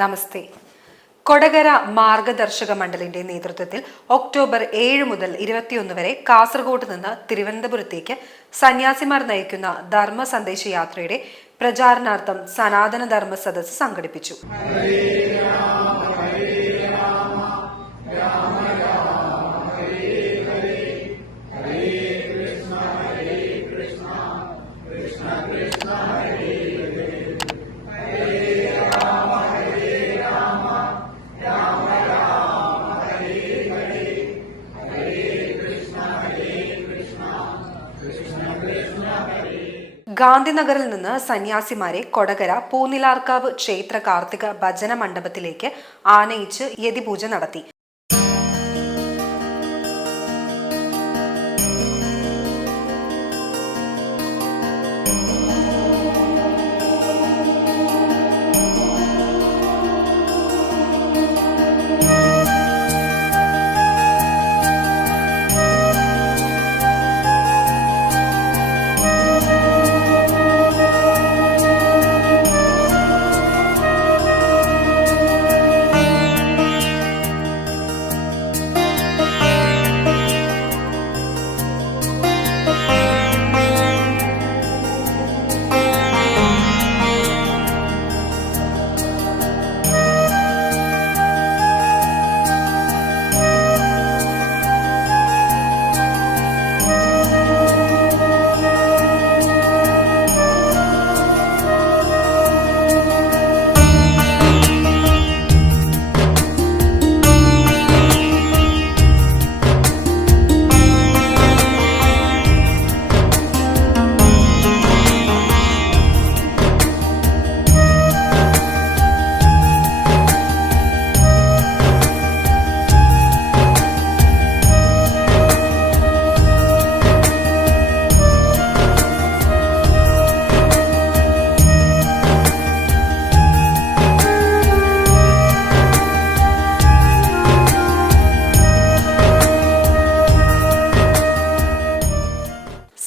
നമസ്തേ. കൊടകര മാർഗദർശക മണ്ഡലിന്റെ നേതൃത്വത്തിൽ ഒക്ടോബർ ഏഴ് മുതൽ ഇരുപത്തിയൊന്ന് വരെ കാസർഗോഡ് നിന്ന് തിരുവനന്തപുരത്തേക്ക് സന്യാസിമാർ നയിക്കുന്ന ധർമ്മ സന്ദേശ യാത്രയുടെ പ്രചാരണാർത്ഥം സനാതനധർമ്മ സദസ്സ് സംഘടിപ്പിച്ചു. ഗാന്ധിനഗറിൽ നിന്ന് സന്യാസിമാരെ കൊടകര പൂനിലാർക്കാവ് ക്ഷേത്ര കാർത്തിക ഭജന മണ്ഡപത്തിലേക്ക് ആനയിച്ച് യതിപൂജ നടത്തി.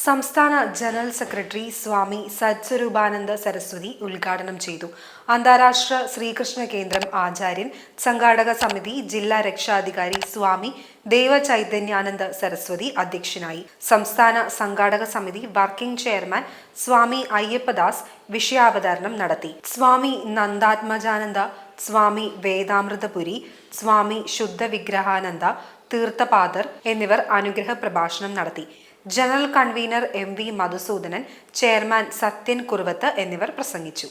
സംസ്ഥാന ജനറൽ സെക്രട്ടറി സ്വാമി സത്സ്വരൂപാനന്ദ സരസ്വതി ഉദ്ഘാടനം ചെയ്തു. അന്താരാഷ്ട്ര ശ്രീകൃഷ്ണ കേന്ദ്രം ആചാര്യൻ സംഘാടക സമിതി ജില്ലാ രക്ഷാധികാരി സ്വാമി ദേവചൈതന്യാനന്ദ സരസ്വതി അധ്യക്ഷനായി. സംസ്ഥാന സംഘാടക സമിതി വർക്കിംഗ് ചെയർമാൻ സ്വാമി അയ്യപ്പദാസ് വിഷയാവതരണം നടത്തി. സ്വാമി നന്ദാത്മജാനന്ദ സ്വാമി വേദാമൃതപുരി സ്വാമി ശുദ്ധ വിഗ്രഹാനന്ദ തീർത്ഥപാദർ എന്നിവർ അനുഗ്രഹ പ്രഭാഷണം നടത്തി. General convener M V Madhusudanan chairman Sathyan Kuruvath എന്നിവർ പ്രസംഗിച്ചു.